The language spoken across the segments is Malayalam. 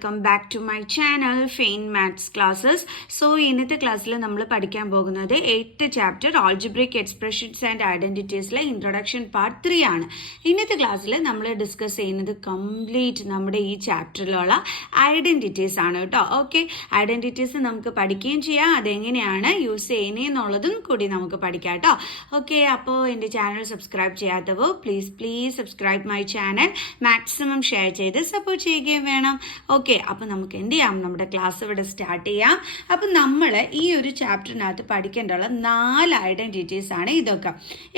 Welcome back to my channel fine maths classes. So ഇന്നത്തെ ക്ലാസ്സിൽ നമ്മൾ പഠിക്കാൻ പോകുന്നത് 8th chapter algebraic expressions and ഐഡന്റിറ്റീസിലെ ഇൻട്രൊഡക്ഷൻ പാർട്ട് 3 ആണ്. ഇന്നത്തെ ക്ലാസ്സിൽ നമ്മൾ ഡിസ്കസ് ചെയ്യുന്നത് കംപ്ലീറ്റ് നമ്മുടെ ഈ ചാപ്റ്ററിലുള്ള ഐഡന്റിറ്റീസ് ആണ് കേട്ടോ. ഓക്കെ, ഐഡന്റിറ്റീസ് നമുക്ക് പഠിക്കുകയും ചെയ്യാം, അതെങ്ങനെയാണ് യൂസ് ചെയ്യുന്നതെന്നുള്ളതും കൂടി നമുക്ക് പഠിക്കാം കേട്ടോ. ഓക്കെ, അപ്പോൾ എൻ്റെ ചാനൽ സബ്സ്ക്രൈബ് ചെയ്യാത്തവോ please subscribe my channel, maximum share ചെയ്ത് സപ്പോർട്ട് ചെയ്യുകയും വേണം. ഓക്കെ, അപ്പം നമുക്ക് എന്ത് ചെയ്യാം, നമ്മുടെ ക്ലാസ് ഇവിടെ സ്റ്റാർട്ട് ചെയ്യാം. അപ്പം നമ്മൾ ഈ ഒരു ചാപ്റ്ററിനകത്ത് പഠിക്കേണ്ടുള്ള 4 ഐഡന്റിറ്റീസ് ആണ് ഇതൊക്കെ.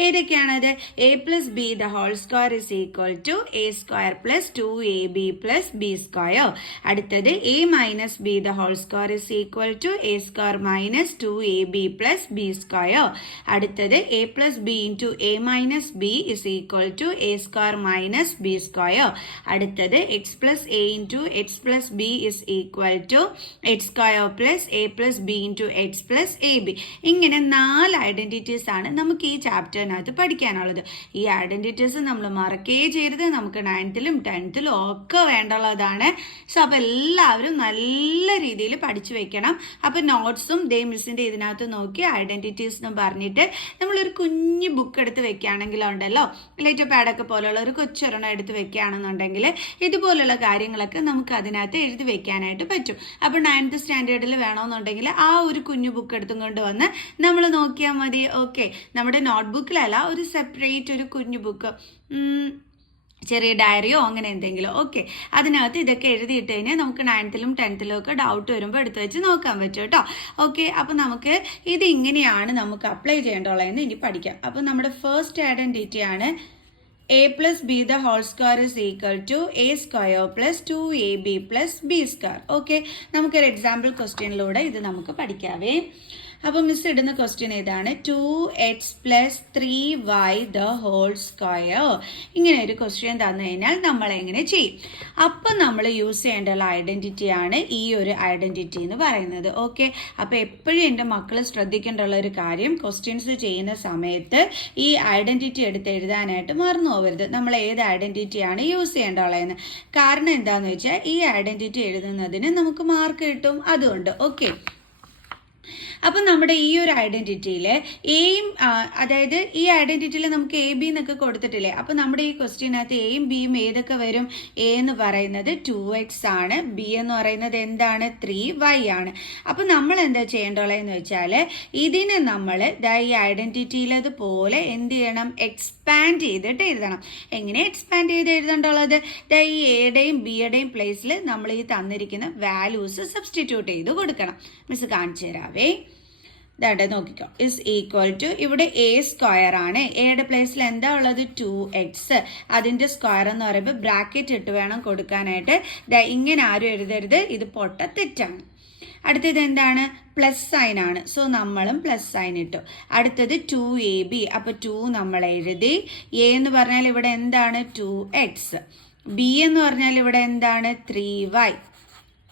ഏതൊക്കെയാണത്? a plus b the whole square is equal to a square plus 2ab plus b square. അടുത്തത് a minus b the whole square is equal to a square minus 2ab plus b square. അടുത്തത് a plus b into a minus b is equal to a square minus b square. അടുത്തത് x plus a into x plus b is equal to x square plus a plus b into x plus ab. ഇങ്ങനെ 4 ഐഡന്റിറ്റീസ് ആണ് നമുക്ക് ഈ ചാപ്റ്ററിനകത്ത് പഠിക്കാനുള്ളത്. ഈ ഐഡന്റിറ്റീസ് നമ്മൾ മറക്കുകയേ ചെയ്യരുത്, നമുക്ക് 9th-ലും 10th-ലും ഒക്കെ വേണ്ടുള്ളതാണ്. സോ അപ്പോൾ എല്ലാവരും നല്ല രീതിയിൽ പഠിച്ചു വെക്കണം. അപ്പോൾ നോട്ട്സും മിസ്സിൻ്റെ ഇതിനകത്ത് നോക്കി ഐഡന്റിറ്റീസ് എന്ന് പറഞ്ഞിട്ട് നമ്മളൊരു കുഞ്ഞു ബുക്ക് എടുത്ത് വെക്കുകയാണെങ്കിലുണ്ടല്ലോ, ലൈറ്റ് പാഡൊക്കെ പോലുള്ള ഒരു കൊച്ചൊരെണ്ണം എടുത്ത് വെക്കുകയാണെന്നുണ്ടെങ്കിൽ ഇതുപോലുള്ള കാര്യങ്ങളൊക്കെ നമുക്ക് അതിനകത്ത് എഴുതി വെക്കാനായിട്ട് പറ്റും. അപ്പോൾ 9th സ്റ്റാൻഡേർഡിൽ വേണമെന്നുണ്ടെങ്കിൽ ആ ഒരു കുഞ്ഞു ബുക്ക് എടുത്തും കൊണ്ട് വന്ന് നമ്മൾ നോക്കിയാൽ മതി. ഓക്കെ, നമ്മുടെ നോട്ട്ബുക്കിലല്ല, ഒരു സെപ്പറേറ്റ് ഒരു കുഞ്ഞു ബുക്ക്, ചെറിയ ഡയറിയോ അങ്ങനെ എന്തെങ്കിലും. ഓക്കെ, അതിനകത്ത് ഇതൊക്കെ എഴുതിയിട്ട് കഴിഞ്ഞാൽ നമുക്ക് 9th-ലും 10th-ലും ഒക്കെ ഡൗട്ട് വരുമ്പോൾ എടുത്ത് വെച്ച് നോക്കാൻ പറ്റും കേട്ടോ. ഓക്കെ, അപ്പോൾ നമുക്ക് ഇത് ഇങ്ങനെയാണ് നമുക്ക് അപ്ലൈ ചെയ്യേണ്ടുള്ളതെന്ന് ഇനി പഠിക്കാം. അപ്പോൾ നമ്മുടെ ഫസ്റ്റ് ഐഡന്റിറ്റി ആണ് a plus b the whole square is equal to a square plus 2ab plus b square. Okay, നമുക്കൊരു എക്സാമ്പിൾ ക്വസ്റ്റ്യനിലൂടെ ഇത് നമുക്ക് പഠിക്കാവേ. അപ്പോൾ മിസ് ഇടുന്ന ക്വസ്റ്റ്യൻ ഏതാണ്? 2x plus 3y the whole square. ഇങ്ങനെ ഒരു ക്വസ്റ്റ്യൻ തന്നു കഴിഞ്ഞാൽ നമ്മൾ എങ്ങനെ ചെയ്യും? അപ്പം നമ്മൾ യൂസ് ചെയ്യേണ്ടുള്ള ഐഡന്റിറ്റിയാണ് ഈ ഒരു ഐഡന്റിറ്റി എന്ന് പറയുന്നത്. ഓക്കെ, അപ്പോൾ എപ്പോഴും എൻ്റെ മക്കൾ ശ്രദ്ധിക്കേണ്ടുള്ള ഒരു കാര്യം, ക്വസ്റ്റ്യൻസ് ചെയ്യുന്ന സമയത്ത് ഈ ഐഡന്റിറ്റി എടുത്ത് എഴുതാനായിട്ട് മറന്നു പോകരുത്. നമ്മൾ ഏത് ഐഡന്റിറ്റിയാണ് യൂസ് ചെയ്യേണ്ടുള്ളതെന്ന്. കാരണം എന്താണെന്ന് വെച്ചാൽ ഈ ഐഡന്റിറ്റി എഴുതുന്നതിന് നമുക്ക് മാർക്ക് കിട്ടും, അതുകൊണ്ട്. ഓക്കെ, അപ്പം നമ്മുടെ ഈ ഒരു ഐഡന്റിറ്റിയിൽ എയും, അതായത് ഈ ഐഡന്റിറ്റിയിൽ നമുക്ക് എ ബി എന്നൊക്കെ കൊടുത്തിട്ടില്ലേ, അപ്പം നമ്മുടെ ഈ ക്വസ്റ്റ്യനകത്ത് എയും ബിയും ഏതൊക്കെ വരും? എ എന്ന് പറയുന്നത് 2x ആണ്, ബി എന്ന് പറയുന്നത് എന്താണ്? 3y ആണ്. അപ്പം നമ്മൾ എന്താ ചെയ്യേണ്ടുള്ളതെന്ന് വെച്ചാൽ ഇതിനെ നമ്മൾ ഈ ഐഡന്റിറ്റിയിലതുപോലെ എന്ത് ചെയ്യണം? എക്സ്പാൻഡ് ചെയ്തിട്ട് എഴുതണം. എങ്ങനെ എക്സ്പാൻഡ് ചെയ്ത് എഴുതേണ്ടുള്ളത്? ഈ എയുടെയും ബിയുടെയും പ്ലേസിൽ നമ്മൾ ഈ തന്നിരിക്കുന്ന വാല്യൂസ് സബ്സ്റ്റിറ്റ്യൂട്ട് ചെയ്ത് കൊടുക്കണം. മിസ് കാണിച്ചു തരാവേ. ഇതാട്ടെ നോക്കിക്കോ. ഇസ് ഈക്വൽ ടു, ഇവിടെ എ സ്ക്വയർ ആണ്, എയുടെ പ്ലേസിൽ എന്താ ഉള്ളത്? 2x. അതിൻ്റെ സ്ക്വയർ എന്ന് പറയുമ്പോൾ ബ്രാക്കറ്റ് ഇട്ട് വേണം കൊടുക്കാനായിട്ട്. ഇങ്ങനെ ആരും എഴുതരുത്, ഇത് പൊട്ട തെറ്റാണ്. അടുത്തത് എന്താണ്? പ്ലസ് സൈൻ ആണ്, സോ നമ്മളും പ്ലസ് സൈൻ ഇട്ടു. അടുത്തത് 2ab, അപ്പോൾ 2 നമ്മൾ എഴുതി. എ എന്ന് പറഞ്ഞാൽ ഇവിടെ എന്താണ്? 2x. ബി എന്ന് പറഞ്ഞാൽ ഇവിടെ എന്താണ്? 3y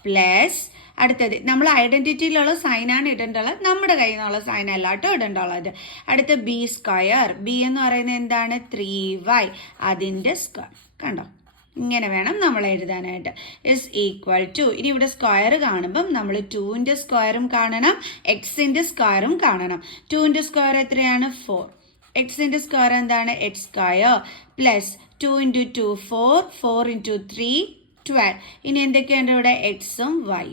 plus. അടുത്തത് നമ്മൾ ഐഡന്റിറ്റിയിലുള്ള സൈനാണ് ഇടേണ്ടുള്ളത്, നമ്മുടെ കയ്യിൽ നിന്നുള്ള സൈൻ അല്ലാട്ടോ ഇടേണ്ടുള്ളത്. അടുത്ത ബി സ്ക്വയർ, ബി എന്ന് പറയുന്നത് എന്താണ്? 3y, അതിൻ്റെ സ്ക്വയർ. കണ്ടോ, ഇങ്ങനെ വേണം നമ്മൾ എഴുതാനായിട്ട്. ഇസ് ഈക്വൽ ടു, ഇനി ഇവിടെ സ്ക്വയർ കാണുമ്പം നമ്മൾ 2ന്റെ സ്ക്വയറും കാണണം, എക്സിൻ്റെ സ്ക്വയറും കാണണം. 2ന്റെ സ്ക്വയർ എത്രയാണ്? 4. എക്സിൻ്റെ സ്ക്വയർ എന്താണ്? X square plus 2 into 2 4, 4 into 3 12. ഇനി എന്തൊക്കെയുണ്ട് ഇവിടെ? എക്സും വൈ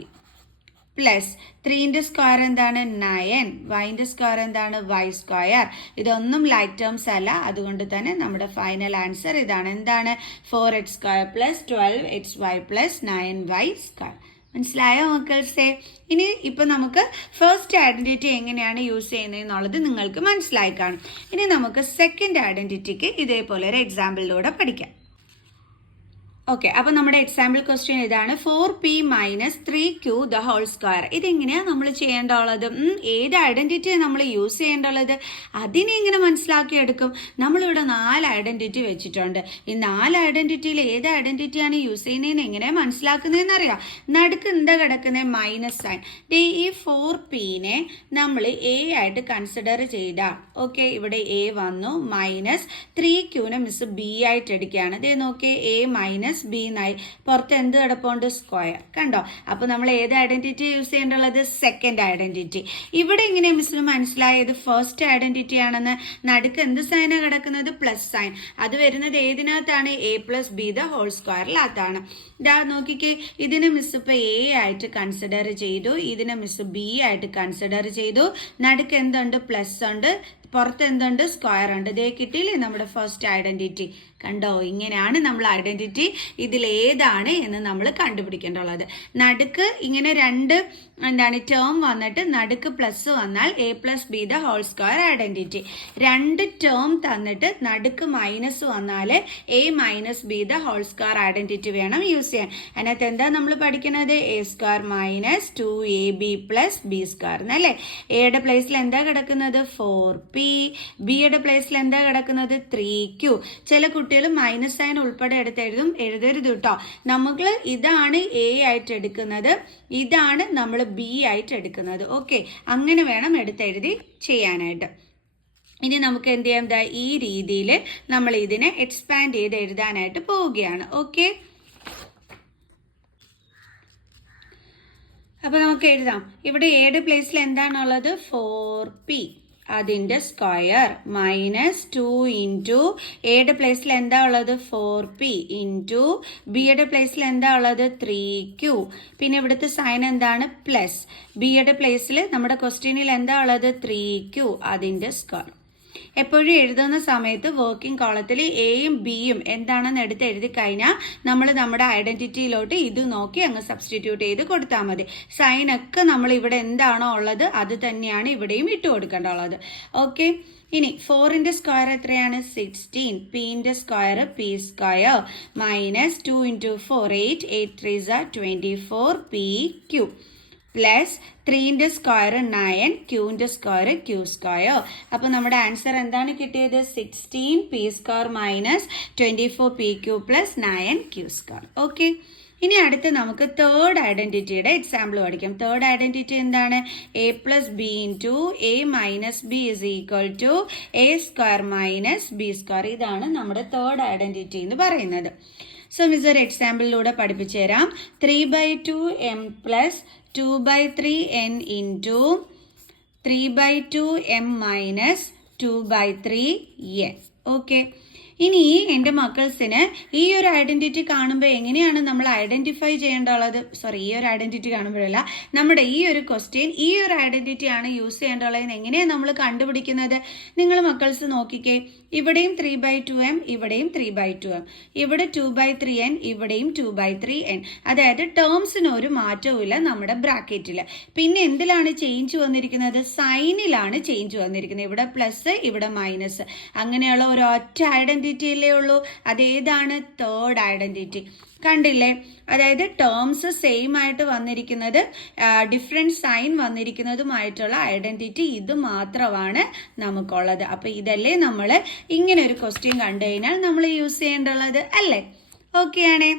പ്ലസ് 3ന്റെ സ്ക്വയർ എന്താണ്? 9. വൈൻ്റെ സ്ക്വയർ എന്താണ്? Y square. ഇതൊന്നും ലൈക്ക് ടേംസ് അല്ല, അതുകൊണ്ട് തന്നെ നമ്മുടെ ഫൈനൽ ആൻസർ ഇതാണ്. എന്താണ്? 4x square plus 12xy plus 9y square. മനസ്സിലായോ മക്കൾസേ? ഇനി ഇപ്പം നമുക്ക് ഫസ്റ്റ് ഐഡന്റിറ്റി എങ്ങനെയാണ് യൂസ് ചെയ്യുന്നതെന്നുള്ളത് നിങ്ങൾക്ക് മനസ്സിലായി കാണും. ഇനി നമുക്ക് സെക്കൻഡ് ഐഡന്റിറ്റിക്ക് ഇതേപോലെ ഒരു എക്സാമ്പിളിലൂടെ പഠിക്കാം. ഓക്കെ, അപ്പം നമ്മുടെ എക്സാമ്പിൾ ക്വസ്റ്റ്യൻ ഇതാണ്. 4p - 3q the whole square. ഇതെങ്ങനെയാണ് നമ്മൾ ചെയ്യേണ്ടുള്ളത്? ഏത് ഐഡന്റിറ്റിയാണ് നമ്മൾ യൂസ് ചെയ്യേണ്ടുള്ളത്? അതിനെ എങ്ങനെ മനസ്സിലാക്കിയെടുക്കും? നമ്മളിവിടെ 4 ഐഡന്റിറ്റി വെച്ചിട്ടുണ്ട്. ഈ 4 ഐഡന്റിറ്റിയിൽ ഏത് ഐഡന്റിറ്റിയാണ് യൂസ് ചെയ്യുന്നതെന്ന് എങ്ങനെ മനസ്സിലാക്കുന്നതെന്ന് അറിയാം. നടുക്ക് എന്താ കിടക്കുന്നത്? Minus sign. ഈ 4pനെ നമ്മൾ എ ആയിട്ട് കൺസിഡർ ചെയ്താൽ, ഓക്കെ, ഇവിടെ എ വന്നു, മൈനസ് 3qനെ മിസ് ബി ആയിട്ട് എടുക്കുകയാണ്. നോക്കിയേ, a - ബി എന്നായി. പുറത്ത് എന്ത് കിടപ്പുണ്ട്? സ്ക്വയർ. കണ്ടോ? അപ്പോൾ നമ്മൾ ഏത് ഐഡന്റിറ്റി യൂസ് ചെയ്യേണ്ടുള്ളത്? Second identity. ഇവിടെ ഇങ്ങനെ മിസ്സിന് മനസ്സിലായത് ഫസ്റ്റ് ഐഡന്റിറ്റി ആണെന്ന്. നടുക്ക് എന്ത് സൈനാണ് കിടക്കുന്നത്? Plus sign. അത് വരുന്നത് ഏതിനകത്താണ്? A plus B the whole സ്ക്വയറിനകത്താണ്. ഇതാ നോക്കിക്കേ, ഇതിനെ മിസ് ഇപ്പൊ എ ആയിട്ട് കൺസിഡർ ചെയ്തു, ഇതിനെ മിസ് ബി ആയിട്ട് കൺസിഡർ ചെയ്തു. നടുക്ക് എന്തുണ്ട്? പ്ലസ് ഉണ്ട്, പുറത്ത് എന്തുണ്ട്? സ്ക്വയർ ഉണ്ട്. ഇതേ കിട്ടിയില്ലേ നമ്മുടെ ഫസ്റ്റ് ഐഡന്റിറ്റി. കണ്ടോ? ഇങ്ങനെയാണ് നമ്മൾ ഐഡന്റിറ്റി ഇതിലേതാണ് എന്ന് നമ്മൾ കണ്ടുപിടിക്കേണ്ടുള്ളത്. നടുക്ക് ഇങ്ങനെ രണ്ട് ടേം വന്നിട്ട് നടുക്ക് പ്ലസ് വന്നാൽ A plus B the whole square identity. രണ്ട് ടേം തന്നിട്ട് നടുക്ക് മൈനസ് വന്നാൽ A minus B the whole square identity വേണം യൂസ് ചെയ്യാൻ. അതിനകത്ത് എന്താ നമ്മൾ പഠിക്കുന്നത്? A square minus 2ab plus B square എന്നല്ലേ. എയുടെ പ്ലേസിൽ എന്താ കിടക്കുന്നത്? 4p. ബിയുടെ പ്ലേസിൽ എന്താ കിടക്കുന്നത്? 3q. ചില കുട്ടികൾ മൈനസ് സൈൻ ഉൾപ്പെടെ എടുത്തെഴുതും. എഴുതരുത് കേട്ടോ. നമുക്ക് ഇതാണ് എ ആയിട്ട് എടുക്കുന്നത്, ഇതാണ് നമ്മൾ ബി ആയിട്ട് എടുക്കുന്നത്. ഓക്കെ, അങ്ങനെ വേണം എടുത്തെഴുതി ചെയ്യാനായിട്ട്. ഇനി നമുക്ക് എന്ത് ചെയ്യാം? ഈ രീതിയിൽ നമ്മൾ ഇതിനെ എക്സ്പാൻഡ് ചെയ്ത് എഴുതാനായിട്ട് പോവുകയാണ്. ഓക്കെ, അപ്പോൾ നമുക്ക് എഴുതാം. ഇവിടെ എയുടെ പ്ലേസിൽ എന്താണുള്ളത്? 4p. അതിൻ്റെ സ്ക്വയർ മൈനസ് 2 ഇൻറ്റു എയുടെ പ്ലേസിൽ എന്താ ഉള്ളത്? 4p ഇൻറ്റു ബിയുടെ പ്ലേസിൽ എന്താ ഉള്ളത്? 3q. പിന്നെ ഇവിടുത്തെ സൈൻ എന്താണ്? പ്ലസ്. ബിയുടെ പ്ലേസിൽ നമ്മുടെ ക്വസ്റ്റ്യനിൽ എന്താ ഉള്ളത്? 3q. അതിൻ്റെ സ്ക്വയർ. എപ്പോഴും എഴുതുന്ന സമയത്ത് വർക്കിംഗ് കോളത്തിൽ എയും ബിയും എന്താണെന്ന് എടുത്ത് എഴുതി കഴിഞ്ഞാൽ നമ്മൾ നമ്മുടെ ഐഡന്റിറ്റിയിലോട്ട് ഇത് നോക്കി അങ്ങ് സബ്സ്റ്റിറ്റ്യൂട്ട് ചെയ്ത് കൊടുത്താൽ മതി. സൈനൊക്കെ നമ്മൾ ഇവിടെ എന്താണോ ഉള്ളത് അത് തന്നെയാണ് ഇവിടെയും ഇട്ട് കൊടുക്കേണ്ടുള്ളത്. ഓക്കെ, ഇനി 4ന്റെ സ്ക്വയർ എത്രയാണ്? 16. പിന്റെ square P square minus 2 into 4 8. 8 3s are 24pq plus 3ന്റെ സ്ക്വയർ 9, ക്യൂവിൻ്റെ സ്ക്വയർ ക്യൂ സ്ക്വയർ. അപ്പോൾ നമ്മുടെ ആൻസർ എന്താണ് കിട്ടിയത്? 16p square minus 24pq plus 9q square. Okay, ഇനി അടുത്ത് നമുക്ക് തേർഡ് ഐഡന്റിറ്റിയുടെ എക്സാമ്പിൾ പഠിക്കാം. തേർഡ് ഐഡന്റിറ്റി എന്താണ്? A plus B into A minus B is equal to A square minus B square. ഇതാണ് നമ്മുടെ തേർഡ് ഐഡന്റിറ്റി എന്ന് പറയുന്നത്. സോ മിസ് ഒരു എക്സാമ്പിളിലൂടെ പഠിപ്പിച്ചു തരാം. 3/2m plus 2/3n into 3/2m minus 2/3n. Okay, ഇനി എൻ്റെ മക്കൾസിന് ഈ ഒരു ഐഡന്റിറ്റി കാണുമ്പോൾ എങ്ങനെയാണ് നമ്മൾ ഐഡന്റിഫൈ ചെയ്യേണ്ടുള്ളത്? സോറി, ഈ ഒരു ഐഡന്റിറ്റി കാണുമ്പോഴല്ല, നമ്മുടെ ഈ ഒരു ക്വസ്റ്റ്യൻ ഈ ഒരു ഐഡന്റിറ്റി ആണ് യൂസ് ചെയ്യേണ്ടുള്ളതെന്ന് എങ്ങനെയാണ് നമ്മൾ കണ്ടുപിടിക്കുന്നത്? നിങ്ങൾ മക്കൾസ് നോക്കിക്കേ, ഇവിടെയും 3/2m, ഇവിടെയും 3/2m, ഇവിടെ 2/3n, ഇവിടെയും 2/3n. അതായത് ടേംസിന് ഒരു മാറ്റവും ഇല്ല നമ്മുടെ ബ്രാക്കറ്റിൽ. പിന്നെ എന്തിലാണ് ചേഞ്ച് വന്നിരിക്കുന്നത്? സൈനിലാണ് ചേഞ്ച് വന്നിരിക്കുന്നത്. ഇവിടെ പ്ലസ്, ഇവിടെ മൈനസ്, അങ്ങനെയുള്ള ഒരു ഒറ്റ ഐഡന്റിറ്റിയിലേ ഉള്ളൂ. അതേതാണ്? Third identity. കണ്ടില്ലേ? അതായത് ടേംസ് സെയിം ആയിട്ട് വന്നിരിക്കുന്നത്, ഡിഫറെൻറ്റ് സൈൻ വന്നിരിക്കുന്നതുമായിട്ടുള്ള ഐഡന്റിറ്റി ഇത് മാത്രമാണ് നമുക്കുള്ളത്. അപ്പോൾ ഇതല്ലേ നമ്മൾ ഇങ്ങനെ ഒരു ക്വസ്റ്റ്യൻ കണ്ടു കഴിഞ്ഞാൽ നമ്മൾ യൂസ് ചെയ്യേണ്ടുള്ളത് അല്ലേ? ഓക്കെ ആണേ.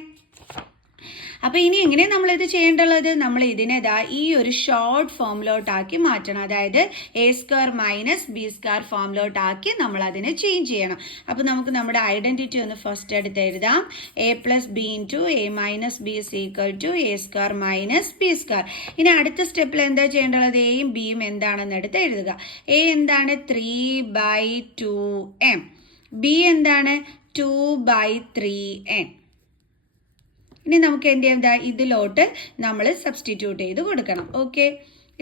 അപ്പോൾ ഇനി എങ്ങനെ നമ്മളിത് ചെയ്യേണ്ടുള്ളത്? നമ്മൾ ഇതിനെ ഈ ഒരു ഷോർട്ട് ഫോമിലോട്ടാക്കി മാറ്റണം. അതായത് A square minus B square ഫോമിലോട്ടാക്കി നമ്മൾ അതിനെ ചേഞ്ച് ചെയ്യണം. അപ്പോൾ നമുക്ക് നമ്മുടെ ഐഡന്റിറ്റി ഒന്ന് ഫസ്റ്റ് എടുത്ത് എഴുതാം. A plus B into A minus B is equal to A square minus B square. ഇനി അടുത്ത സ്റ്റെപ്പിൽ എന്താ ചെയ്യേണ്ടത്? എയും ബിയും എന്താണെന്ന് എടുത്ത് എഴുതുക. എ എന്താണ്? 3/2m. ബി എന്താണ്? 2/3n. ഇനി നമുക്ക് എന്ത് ചെയ്യാം? ഇതിലോട്ട് നമ്മൾ സബ്സ്റ്റിറ്റ്യൂട്ട് ചെയ്ത് കൊടുക്കണം. Okay,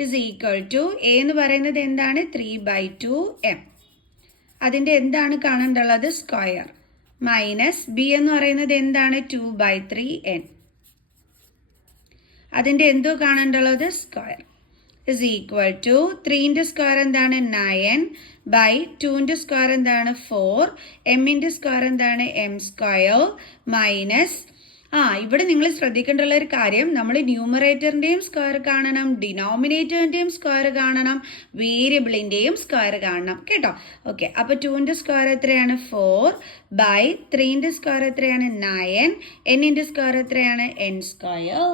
is equal to A എന്ന് പറയുന്നത് എന്താണ്? 3/2m. അതിൻ്റെ എന്താണ് കാണേണ്ടുള്ളത്? സ്ക്വയർ. മൈനസ് ബി എന്ന് പറയുന്നത് എന്താണ്? 2/3n. അതിൻ്റെ എന്തോ കാണേണ്ടുള്ളത്? സ്ക്വയർ. ഇസ് ഈക്വൽ ടു 3ന്റെ സ്ക്വയർ എന്താണ്? 9/2ന്റെ സ്ക്വയർ എന്താണ്? 4. എമ്മിൻ്റെ സ്ക്വയർ എന്താണ്? m സ്ക്വയർ മൈനസ് ഇവിടെ നിങ്ങൾ ശ്രദ്ധിക്കേണ്ടുള്ള ഒരു കാര്യം, നമ്മൾ ന്യൂമറേറ്ററിന്റെയും സ്ക്വയർ കാണണം, ഡിനോമിനേറ്ററിന്റെയും സ്ക്വയർ കാണണം, വേരിയബിളിന്റെയും സ്ക്വയർ കാണണം കേട്ടോ. ഓക്കെ, അപ്പൊ 2ന്റെ സ്ക്വയർ എത്രയാണ്? 4/3ന്റെ സ്ക്വയർ എത്രയാണ്? 9. എന്നിന്റെ സ്ക്വയർ എത്രയാണ്? n square.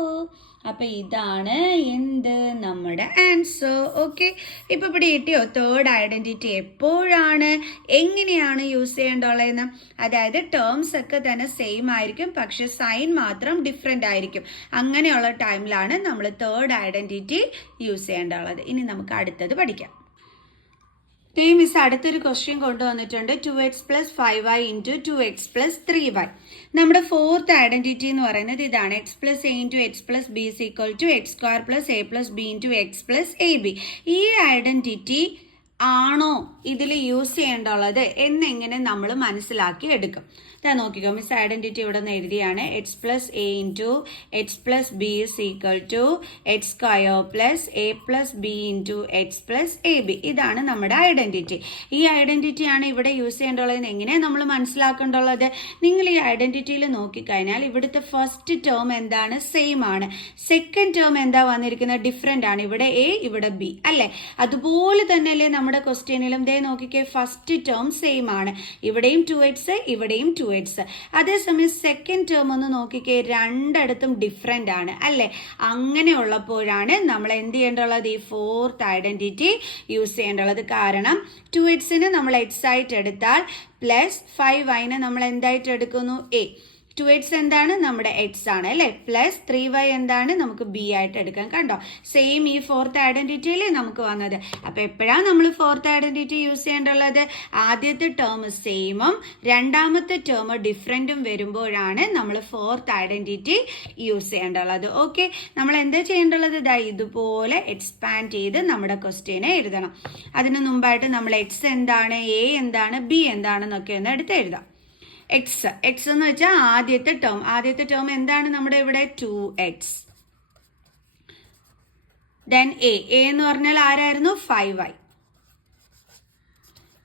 അപ്പൊ ഇതാണ് എന്ത് നമ്മുടെ ആൻസർ. ഓക്കെ, ഇപ്പൊ ഇവിടെ കിട്ടിയോ തേർഡ് ഐഡന്റിറ്റി എപ്പോഴാണ് എങ്ങനെയാണ് യൂസ് ചെയ്യേണ്ടുള്ളതെന്ന്. അതായത് ടേംസ് ഒക്കെ തന്നെ സെയിം ആയിരിക്കും, പക്ഷെ സൈൻ മാത്രം ഡിഫറെന്റ് ആയിരിക്കും. അങ്ങനെയുള്ള ടൈമിലാണ് നമ്മൾ തേർഡ് ഐഡന്റിറ്റി യൂസ് ചെയ്യേണ്ടുള്ളത്. ഇനി നമുക്ക് അടുത്തത് പഠിക്കാം. മിസ് അടുത്തൊരു ക്വസ്റ്റ്യൻ കൊണ്ടുവന്നിട്ടുണ്ട്. 2x + 5y × 2x + 3y. നമ്മുടെ ഫോർത്ത് ഐഡന്റിറ്റി എന്ന് പറയുന്നത് ഇതാണ്. x + a × x + b = x² + a + b × x + ab. ഈ ഐഡന്റിറ്റി ആണോ ഇതിൽ യൂസ് ചെയ്യേണ്ടുള്ളത് എന്നെങ്ങനെ നമ്മൾ മനസ്സിലാക്കി എടുക്കും. ഇതാ നോക്കിക്കോ, മിസ് ഐഡന്റിറ്റി ഇവിടെ നിന്ന് എഴുതിയാണ്. x + a × x + b = x² + a + b × x + ab. ഇതാണ് നമ്മുടെ ഐഡന്റിറ്റി. ഈ ഐഡന്റിറ്റിയാണ് ഇവിടെ യൂസ് ചെയ്യേണ്ടുള്ളത്. എങ്ങനെ നമ്മൾ മനസ്സിലാക്കേണ്ടുള്ളത്? നിങ്ങൾ ഈ ഐഡന്റിറ്റിയിൽ നോക്കിക്കഴിഞ്ഞാൽ ഇവിടുത്തെ ഫസ്റ്റ് ടേം എന്താണ്? സെയിം ആണ്. സെക്കൻഡ് ടേം എന്താ വന്നിരിക്കുന്നത്? ഡിഫറെന്റ് ആണ്. ഇവിടെ a, ഇവിടെ b അല്ലേ? അതുപോലെ തന്നെയല്ലേ നമ്മുടെ ക്വസ്റ്റ്യനിലും ദേ നോക്കിക്കേ, ഫസ്റ്റ് ടേം സെയിം ആണ്. ഇവിടെയും 2x, ഇവിടെയും 2x. അതേസമയം സെക്കൻഡ് ടേം ഒന്ന് നോക്കിക്കേ, രണ്ടിടത്തും ഡിഫറെന്റ് ആണ് അല്ലേ? അങ്ങനെയുള്ളപ്പോഴാണ് നമ്മൾ എന്ത് ചെയ്യേണ്ടുള്ളത്? ഈ ഫോർത്ത് ഐഡന്റിറ്റി യൂസ് ചെയ്യേണ്ടുള്ളത്. കാരണം 2xനെ നമ്മൾ x ആയിട്ട് എടുത്താൽ പ്ലസ് 5yനെ നമ്മൾ എന്തായിട്ട് എടുക്കുന്നു? a. 2x എന്താണ്? നമ്മുടെ x ആണ് അല്ലേ? പ്ലസ് 3y എന്താണ്? നമുക്ക് b ആയിട്ട് എടുക്കാം. കണ്ടോ, സെയിം ഈ ഫോർത്ത് ഐഡന്റിറ്റിയിലേ നമുക്ക് വന്നത്. അപ്പൊ എപ്പോഴാണ് നമ്മൾ ഫോർത്ത് ഐഡന്റിറ്റി യൂസ് ചെയ്യേണ്ടുള്ളത്? ആദ്യത്തെ ടേം സെയിമും രണ്ടാമത്തെ ടേം ഡിഫറെന്റും വരുമ്പോഴാണ് നമ്മൾ ഫോർത്ത് ഐഡന്റിറ്റി യൂസ് ചെയ്യേണ്ടുള്ളത്. ഓക്കെ, നമ്മൾ എന്താ ചെയ്യേണ്ടുള്ളത്? ഇതുപോലെ എക്സ്പാൻഡ് ചെയ്ത് നമ്മുടെ ക്വസ്റ്റ്യനെ എഴുതണം. അതിന് മുമ്പായിട്ട് നമ്മൾ x എന്താണ്, a എന്താണ്, b എന്താണെന്നൊക്കെ ഒന്ന് എടുത്ത് എഴുതാം. x എന്ന് വെച്ചാൽ ആദ്യത്തെ ടേം എന്താണ്? നമ്മുടെ ഇവിടെ 2x. ദെൻ a എന്ന് പറഞ്ഞാൽ ആരായിരുന്നു? 5y.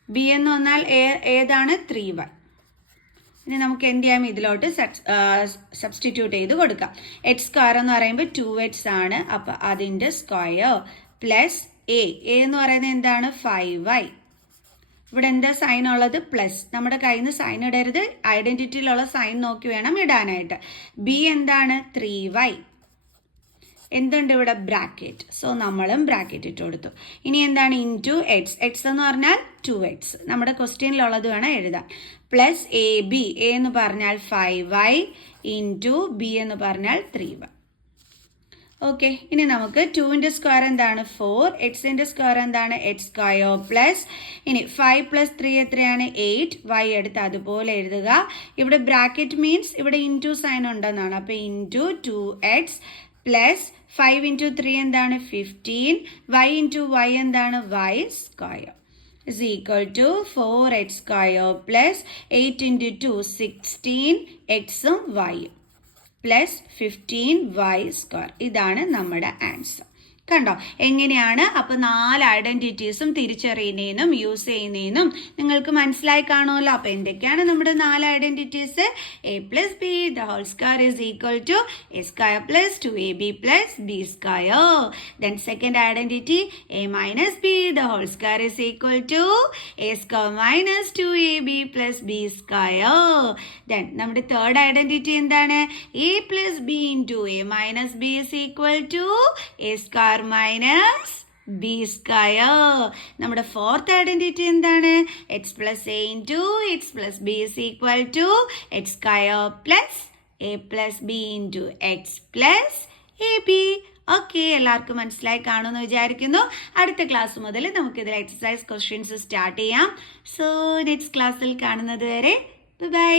b എന്ന് പറഞ്ഞാൽ ഏതാണ്? 3y. ഇനി നമുക്ക് എന്ത് ചെയ്യാം? ഇതിലോട്ട് സബ്സ്റ്റിറ്റ്യൂട്ട് ചെയ്ത് കൊടുക്കാം. x² എന്ന് പറയുമ്പോൾ 2x ആണ്. അപ്പൊ അതിന്റെ സ്ക്വയർ പ്ലസ് a എന്ന് പറയുന്നത് എന്താണ്? 5y. ഇവിടെ എന്താ സൈൻ ഉള്ളത്? പ്ലസ്. നമ്മുടെ കയ്യിൽ നിന്ന് സൈൻ ഇടരുത്, ഐഡന്റിറ്റിയിലുള്ള സൈൻ നോക്കി വേണം ഇടാനായിട്ട്. b എന്താണ്? 3y. എന്തുണ്ട് ഇവിടെ? ബ്രാക്കറ്റ്. സോ നമ്മളും ബ്രാക്കറ്റ് ഇട്ട് കൊടുത്തു. ഇനി എന്താണ്? ഇൻറ്റു x എന്ന് പറഞ്ഞാൽ 2x. നമ്മുടെ ക്വസ്റ്റ്യനിലുള്ളത് വേണം എഴുതാൻ. പ്ലസ് ab, a എന്ന് പറഞ്ഞാൽ 5y ഇൻറ്റു b എന്ന് പറഞ്ഞാൽ 3y. ഓക്കെ, ഇനി നമുക്ക് 2ന്റെ സ്ക്വയർ എന്താണ്? 4. എക്സിന്റെ സ്ക്വയർ എന്താണ്? x² പ്ലസ്, ഇനി 5 + 3 എത്രയാണ്? 8. y എടുത്ത് അതുപോലെ എഴുതുക. ഇവിടെ ബ്രാക്കറ്റ് മീൻസ് ഇവിടെ ഇൻറ്റു സൈൻ ഉണ്ടെന്നാണ്. അപ്പൊ ഇൻറ്റു 2x പ്ലസ് 5 × 3 എന്താണ്? 15. y × y എന്താണ്? y² is equal to 4x² plus 8 × 2 16 x-ഉം y-ഉം plus 15y². ഇതാണ് നമ്മുടെ ആൻസർ. കണ്ടോ എങ്ങനെയാണ്? അപ്പൊ 4 ഐഡന്റിറ്റീസും തിരിച്ചറിയുന്നതിനും യൂസ് ചെയ്യുന്നതിനും നിങ്ങൾക്ക് മനസ്സിലായി കാണുമല്ലോ. അപ്പൊ എന്തൊക്കെയാണ് നമ്മുടെ 4 identities? a + b the whole square is equal to a² + 2ab + b². Then second identity, a - b the whole square is equal to a² - 2ab + b². Then നമ്മുടെ third identity എന്താണ്? a + b × a - b is equal to a² minus b². നമ്മുടെ ഫോർത്ത് ഐഡന്റിറ്റി എന്താണ്? x + a × x + b is equal to x² plus a + b × x + ab. Okay, എല്ലാവർക്കും മനസ്സിലായി കാണുമെന്ന് വിചാരിക്കുന്നു. അടുത്ത ക്ലാസ് മുതൽ നമുക്കിതിൽ എക്സസൈസ് ക്വസ്റ്റ്യൻസ് സ്റ്റാർട്ട് ചെയ്യാം. സോ നെക്സ്റ്റ് ക്ലാസ്സിൽ കാണുന്നത് വരെ ബൈ.